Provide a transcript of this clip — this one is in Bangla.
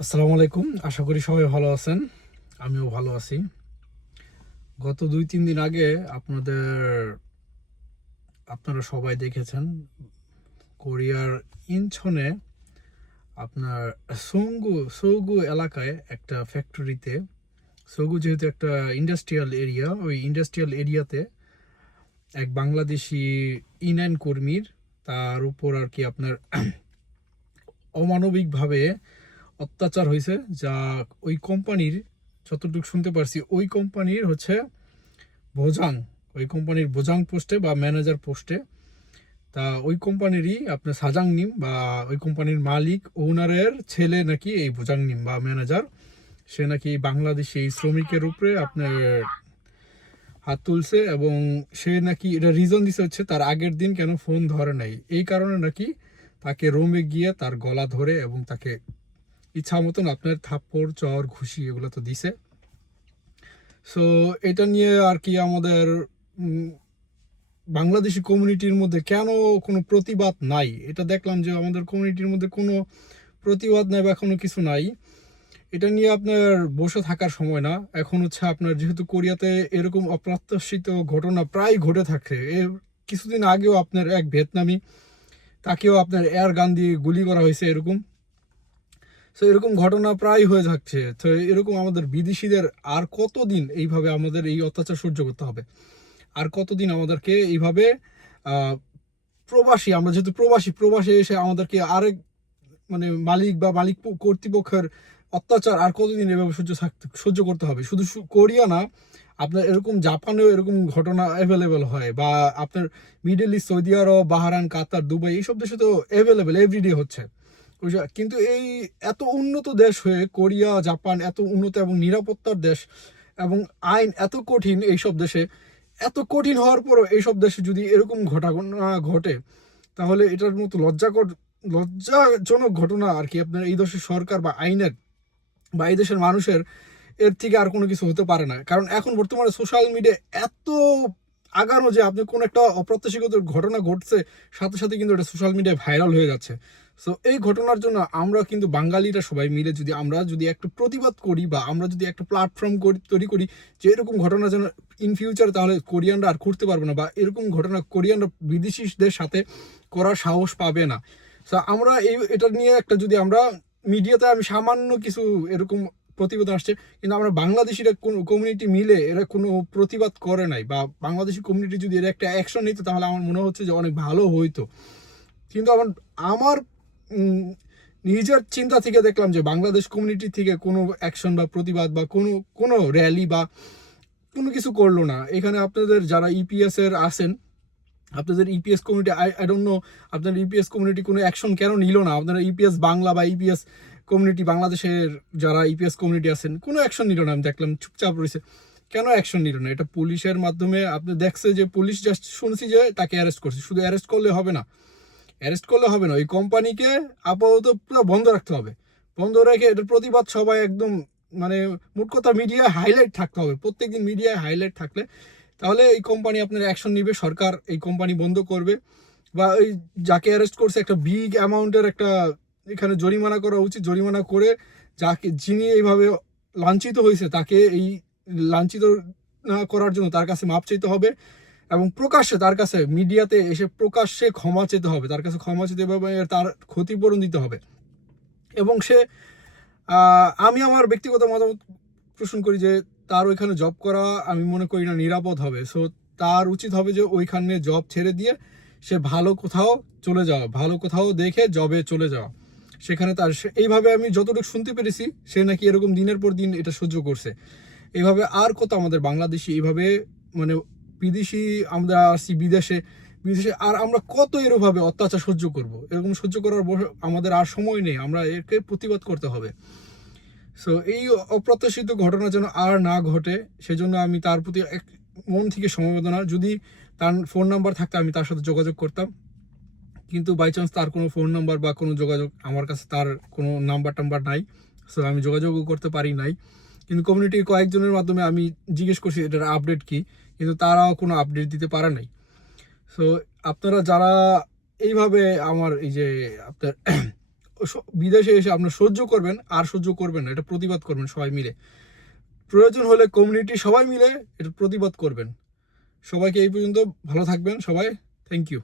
আসসালামু আলাইকুম। আশা করি সবাই ভালো আছেন। আমিও ভালো আছি। গত ২-৩ দিন আগে আপনারা সবাই দেখেছেন কোরিয়ার ইনছনে আপনার সৌগু এলাকায় একটা ফ্যাক্টরিতে, সৌগু যেহেতু একটা ইন্ডাস্ট্রিয়াল এরিয়া, ওই ইন্ডাস্ট্রিয়াল এরিয়াতে এক বাংলাদেশি ইউনিয়ন কর্মীর তার উপর আর কি আপনার অমানবিকভাবে অত্যাচার হয়েছে, যা ওই কোম্পানির, যতটুকু শুনতে পারছি ওই কোম্পানির হচ্ছে বোজাং, ওই কোম্পানির বোজাং পোস্টে বা ম্যানেজার পোস্টে, তা ওই কোম্পানিরই আপনার সাজাং নিম বা ওই কোম্পানির মালিক ওনারের ছেলে নাকি এই বোজাং নিম বা ম্যানেজার, সে নাকি বাংলাদেশি শ্রমিকের উপরে আপনার হাত তুলছে। এবং সে নাকি এটা রিজন দিছে হচ্ছে তার আগের দিন কেন ফোন ধরে নাই, এই কারণে নাকি তাকে রোমে গিয়ে তার গলা ধরে এবং তাকে ইচ্ছা মতন আপনার থাপ্পড় চর ঘুষি এগুলো তো দিছে। সো এটা নিয়ে আর কি আমাদের বাংলাদেশি কমিউনিটির মধ্যে কেন কোনো প্রতিবাদ নাই, এটা দেখলাম যে আমাদের কমিউনিটির মধ্যে কোনো প্রতিবাদ নাই বা কোনো কিছু নাই। এটা নিয়ে আপনার বসে থাকার সময় না। এখন হচ্ছে আপনার যেহেতু কোরিয়াতে এরকম অপ্রত্যাশিত ঘটনা প্রায় ঘটে থাকে, এর কিছুদিন আগেও আপনার এক ভিয়েতনামি, তাকেও আপনার এয়ার গান দিয়ে গুলি করা হয়েছে এরকম। সো এরকম ঘটনা প্রায় হয়ে থাকছে। তো এরকম আমাদের বিদেশিদের আর কতদিন এইভাবে আমাদের এই অত্যাচার সহ্য করতে হবে? আর কতদিন আমাদেরকে এইভাবে আহ, প্রবাসী, আমরা যেহেতু প্রবাসী, প্রবাসে এসে আমাদেরকে আরেক মানে মালিক বা মালিক কর্তৃপক্ষের অত্যাচার আর কতদিন এভাবে সহ্য করতে হবে? শুধু কোরিয়া না, আপনার এরকম জাপানেও এরকম ঘটনা অ্যাভেলেবেল হয়, বা আপনার মিডল ইস্ট, সৌদি আরব, বাহারান, কাতার, দুবাই এইসব দেশে তো অ্যাভেলেবেল এভরিডে হচ্ছে। কিন্তু এই এত উন্নত দেশ হয়ে কোরিয়া, জাপান এত উন্নত এবং নিরাপত্তার দেশ, এবং আইন এত কঠিন এইসব দেশে, এত কঠিন হওয়ার পরও এইসব দেশে যদি এরকম ঘটনা ঘটে, তাহলে এটার মতো লজ্জাজনক ঘটনা আর কি আপনার এই দেশের সরকার বা আইনের বা এই দেশের মানুষের এর থেকে আর কোনো কিছু হতে পারে না। কারণ এখন বর্তমানে সোশ্যাল মিডিয়া এত আগানো যে আপনি কোনো একটা অপ্রত্যাশিত ঘটনা ঘটছে, সাথে সাথে কিন্তু এটা সোশ্যাল মিডিয়ায় ভাইরাল হয়ে যাচ্ছে। সো এই ঘটনার জন্য আমরা কিন্তু বাঙালিরা সবাই মিলে আমরা যদি একটা প্রতিবাদ করি, বা আমরা যদি একটা প্ল্যাটফর্ম তৈরি করি যে এরকম ঘটনা যেন ইন ফিউচার, তাহলে কোরিয়ানরা আর করতে পারবে না, বা এরকম ঘটনা কোরিয়ানরা বিদেশিদের সাথে করার সাহস পাবে না। সো আমরা এটা নিয়ে একটা যদি আমরা মিডিয়াতে, আমি সামান্য কিছু এরকম প্রতিবেদন আসছে, কিন্তু আমরা বাংলাদেশিরা কোনো কমিউনিটি মিলে এরা কোনো প্রতিবাদ করে নাই, বা বাংলাদেশি কমিউনিটি যদি এর একটা অ্যাকশন নিত, তাহলে আমার মনে হচ্ছে যে অনেক ভালো হইতো। কিন্তু আমার নিজের চিন্তা থেকে দেখলাম যে বাংলাদেশ কমিউনিটি থেকে কোনো অ্যাকশন বা প্রতিবাদ বা কোনো কোনো র্যালি বা কোনো কিছু করলো না। এখানে আপনাদের যারা ইপিএস এর আছেন, আপনাদের EPS community, I don't know আপনাদের ইপিএস কমিউনিটি কোনো অ্যাকশন কেন নিল না? আপনারা ইপিএস বাংলা বা ইপিএস কমিউনিটি, বাংলাদেশের যারা ইপিএস কমিউনিটি আছেন, কোনো অ্যাকশন নিল না। আমি দেখলাম চুপচাপ রয়েছে। কেন অ্যাকশন নিল না? এটা পুলিশের মাধ্যমে আপনি দেখছে যে পুলিশ জাস্ট শুনছি যে তাকে অ্যারেস্ট করছে। শুধু অ্যারেস্ট করলে হবে না, অ্যারেস্ট করলে হবে না, ওই কোম্পানিকে আপাতত পুরো বন্ধ রাখতে হবে। বন্ধ রেখে এটার প্রতিবাদ সবাই একদম, মানে মোট কথা মিডিয়ায় হাইলাইট থাকতে হবে। প্রত্যেকদিন মিডিয়ায় হাইলাইট থাকলে তাহলে এই কোম্পানি আপনার অ্যাকশন নিবে, সরকার এই কোম্পানি বন্ধ করবে, বা ওই যাকে অ্যারেস্ট করছে একটা বিগ অ্যামাউন্টের একটা এখানে জরিমানা করা উচিত। জরিমানা করে যিনি এইভাবে লাঞ্ছিত হয়েছে, তাকে এই লাঞ্ছিত না করার জন্য তার কাছে মাপ চাইতে হবে, এবং প্রকাশ্যে তার কাছে মিডিয়াতে এসে প্রকাশ্যে ক্ষমা চেতে হবে, তার কাছে ক্ষমা চেতে হবে, এবং তার ক্ষতিপূরণ দিতে হবে। এবং সে আমি আমার ব্যক্তিগত মতামত পোষণ করি যে তার ওইখানে জব করা আমি মনে করি না নিরাপদ হবে। সো তার উচিত হবে যে ওইখানে জব ছেড়ে দিয়ে সে ভালো কোথাও চলে যাওয়া, ভালো কোথাও দেখে জবে চলে যাওয়া। সেখানে এইভাবে আমি যতটুকু শুনতে পেরেছি, সে নাকি এরকম দিনের পর দিন এটা সহ্য করছে। এইভাবে আর কত আমাদের বাংলাদেশি এইভাবে, মানে বিদেশি, আমরা আসছি বিদেশে, বিদেশে আর আমরা কত এরভাবে অত্যাচার সহ্য করব? এরকম সহ্য করার আমাদের আর সময় নেই, আমরা একে প্রতিবাদ করতে হবে। সো এই অপ্রত্যাশিত ঘটনা যেন আর না ঘটে, সেজন্য আমি তার প্রতি মন থেকে সমবেদনা। যদি তার ফোন নাম্বার থাকতো আমি তার সাথে যোগাযোগ করতাম, কিন্তু বাই চান্স তার কোনো ফোন নাম্বার বা কোনো যোগাযোগ আমার কাছে, তার কোনো নাম্বার টাম্বার নাই। সো আমি যোগাযোগও করতে পারি নাই। কিন্তু কমিউনিটির কয়েকজনের মাধ্যমে আমি জিজ্ঞেস করছি এটার আপডেট কি, কিন্তু তারাও কোনো আপডেট দিতে পারে নাই। সো আপনারা যারা এইভাবে আমার এই যে আপনার বিদেশে এসে আপনার সহ্য করবেন আর সহ্য করবেন না, এটা প্রতিবাদ করবেন সবাই মিলে। প্রয়োজন হলে কমিউনিটি সবাই মিলে এটা প্রতিবাদ করবেন। সবাইকে এই পর্যন্ত, ভালো থাকবেন সবাই, থ্যাংক ইউ।